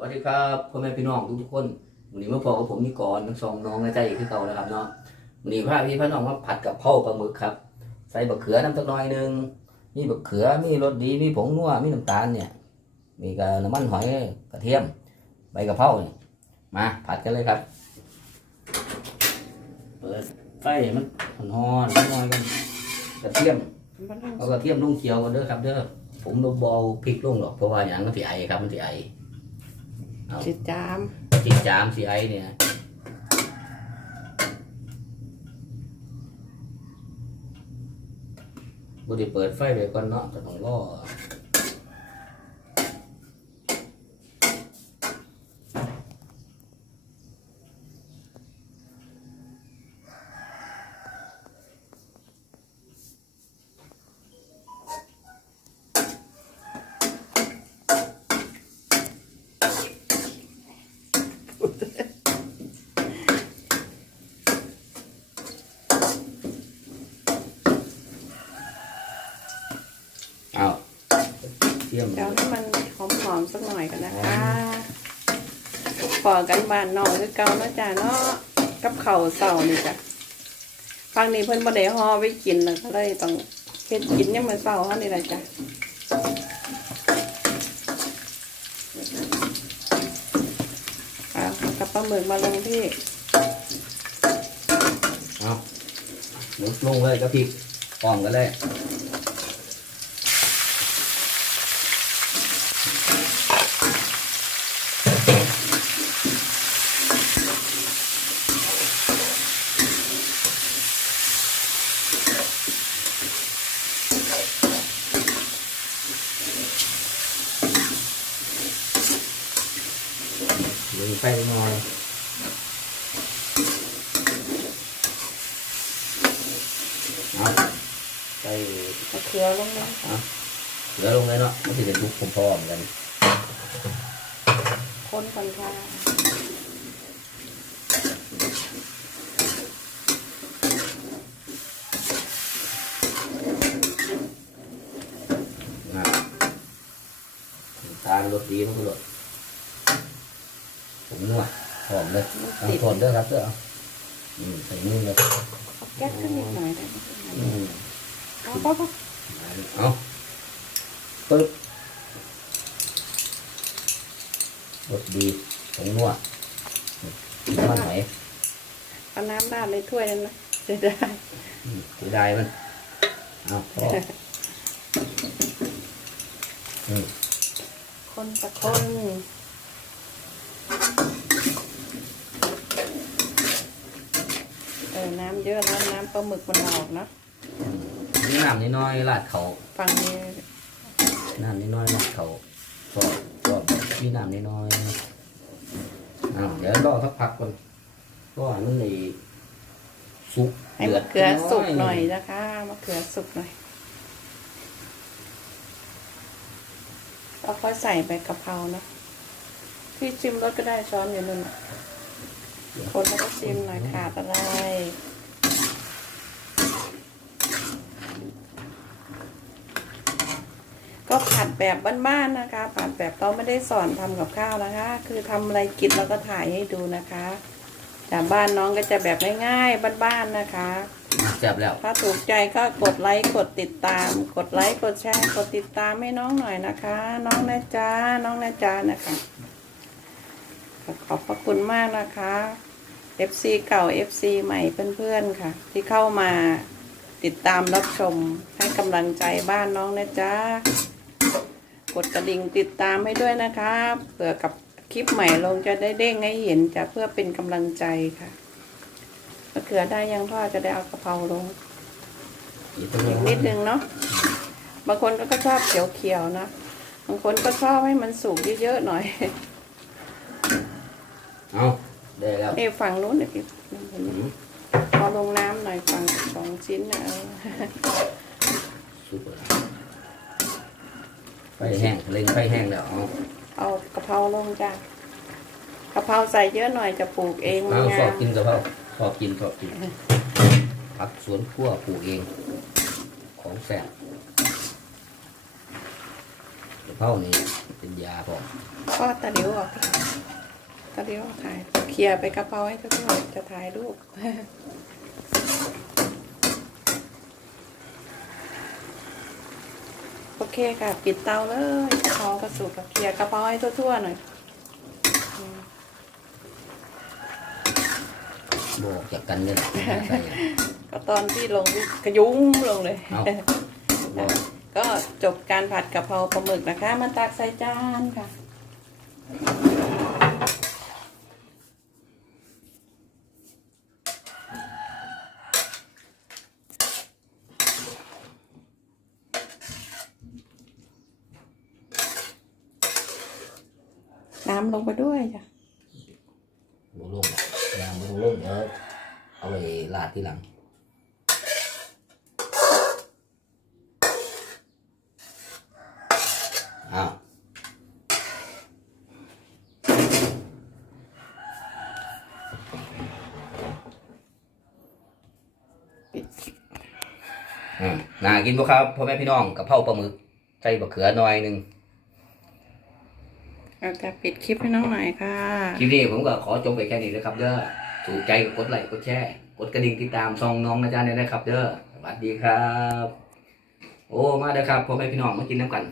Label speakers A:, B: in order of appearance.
A: วัสดีครับพ่อแม่พี่น้องทุกๆคนวันนี้มาพบกับผมนี่ก่อนทั้งสองน้องนะใจอีกคือเก่านะครับเนาะวันนี้พาพี่พี่น้องมาผัดกับเพราปลาหมึกครับ ใส่บะเขือน้ำตะน้อยหนึ่งมีบะเขือมีรสดีมีผงนัวมีน้ำตาลเนี่ย มีกระน้ำมันหอยกระเทียมใบกะเพราเนี่ยมาผัดกันเลยครับเปิดไฟมันหอนๆนิดหอยกันกระเทียมเอากระเทียมลงเคียวกันเด้อครับเด้อผมลงบอลพริกลงหรอกเพราะว่าอย่างมันสิไอครับมันสิไอ
B: จิตจาม
A: สิจามสิไอเนี่ยบุได้เปิดไฟไปก่อนเนาะจะต้องรอ เทียม
B: เดี๋ยวให้มันหอมๆสักหน่อยกันนะคะปอกันบานน้องคือเก่าเนาะจ้าเนาะกับเข่าวเสานี่จ้ะฟังนี้เพิ่นบ่ได้ห่อไว้กินนะก็เลยต้องเฮ็ดกินยังมันเสาเฮานี่แหละจ้ะเอากับปลาหมึกมาลงที่
A: เอาหมุดลงเลยก็พริกปองกันเลย ลงไปหน่อยเอาใส่
B: มะเขือลงเลย
A: เหลือลงเลยเนาะมันจะเป็นทุกพร้อมๆกัน
B: คนก่อนค่ะ
A: นะตาลรสดีมันก็รส ผมนวดหอมเลยเอาทนด้วยครับเด้อเอาอืมใส่มือเลย
B: เอาแก๊สขึ้นนิดหน่อยได้ไหม
A: อืม
B: เอาป๊อป
A: เอาปึ๊บรสดีผมนวดน้ำมันไหม
B: เอาน้ำราดในถ้วยนั้นนะจะได้
A: อืมเสียดายมันเอาพออืม
B: คนตะคน เออน้ำเยอะแล้วน้ำปลาหมึกมันออกเนอะ
A: นี่น้ำนิดหน้อยราดเขา
B: ฟังนี้
A: น้ำนิดหน้อยราดเขาก็ก็มีน้ำนิดหน้อยอ้าวเดี๋ยวรอสักพักก่อนก็อันนั้นเลยสุก
B: ให้มะเขือสุกหน่อยนะคะมะเขือสุกหน่อยเราค่อยใส่ใบกะเพราเนอะพี่ชิมรสก็ได้ช้อนอยู่นู่นน่ะ คนแล้วก็ชิมหน่อยขาดอะไรก็ผัดแบบบ้านๆนะคะ ผัดแบบเราไม่ได้สอนทำกับข้าวนะคะ คือทำอะไรกินแล้วก็ถ่ายให้ดูนะคะแต่บ้านน้องก็จะแบบง่ายๆบ้านๆนะคะ
A: จับแล้ว
B: ถ้าถูกใจก็กดไลค์กดติดตาม กดไลค์กดแชร์กดติดตามให้น้องหน่อยนะคะ น้องนะจ๊ะน้องนะจ๊ะนะคะ ขอบพระคุณมากนะคะ FC เก่า FC ใหม่เพื่อนๆค่ะ ที่เข้ามาติดตามรับชมให้กำลังใจบ้านน้องนะจ๊ะ กดกระดิ่งติดตามให้ด้วยนะคะเผื่อกับคลิปใหม่ลงจะได้เด้งให้เห็นจะเพื่อเป็นกำลังใจค่ะมะเขือได้ยังพ่อจะได้เอากระเพราลง
A: อีก
B: นิดนึงเนาะบางคนก็ชอบเขียวๆนะบางคนก็ชอบให้มันสุกเยอะๆหน่อย
A: เอา ได้แล้ว
B: เอ้ฝั่งนู้นเนี่ยพี่
A: อืม
B: พอลงน้ำหน่อยฝั่งสองชิ้นนะเออ
A: สุกแล้วไฟแห้งเล็งไฟแห้งแล้วเอา
B: เอากะเพราลงจ้ะกะเพราใส่เยอะหน่อยจะปลูกเอง
A: เอา
B: งา
A: ชอบ
B: ม
A: กินกะเพราชอบกินชอบกินผักสวนครัวปลูกเอง ของแซ่บเพรานี่เป็นยาผม
B: ก็ตะเดียวออก ตะเดียวถ่ายเคลียร์ไปกระเป๋าให้ทุกคนจะถ่ายรูปโอเคค่ะ ปิดเตาเลยพอกระสุกเคลียร์กระเป๋าให้ทั่วๆหน่อย
A: บอกจากกันเลยใส่
B: ก็ตอนที่ลงนี่กระยุ้งลงเลย
A: เอาบอก
B: ก็จบการผัดกะเพราปลาหมึกนะคะ มาตักใส่จานค่ะ น้ำลงไปด้วยจ้ะ
A: ลงลงยางลงลงเดี๋ยวเอาไปลาดทีหลังอ้าวน่ากินบ่ครับพ่อแม่พี่น้องกะเพราปลาหมึกใส่บะเขือหน่อยหนึ่ง
B: เราจะปิดคลิปให้น้องหน่อยค่ะ
A: คลิปนี้ผมก็ขอจบไปแค่นี้นะครับเด้อถูกใจก็กดไลค์กดแชร์กดกระดิ่งติดตามซองน้องนะจ๊ะเนี่ยนะครับเด้อสวัสดีครับ โอ้มาเด้อครับพ่อแม่พี่น้องมากินน้ำกัน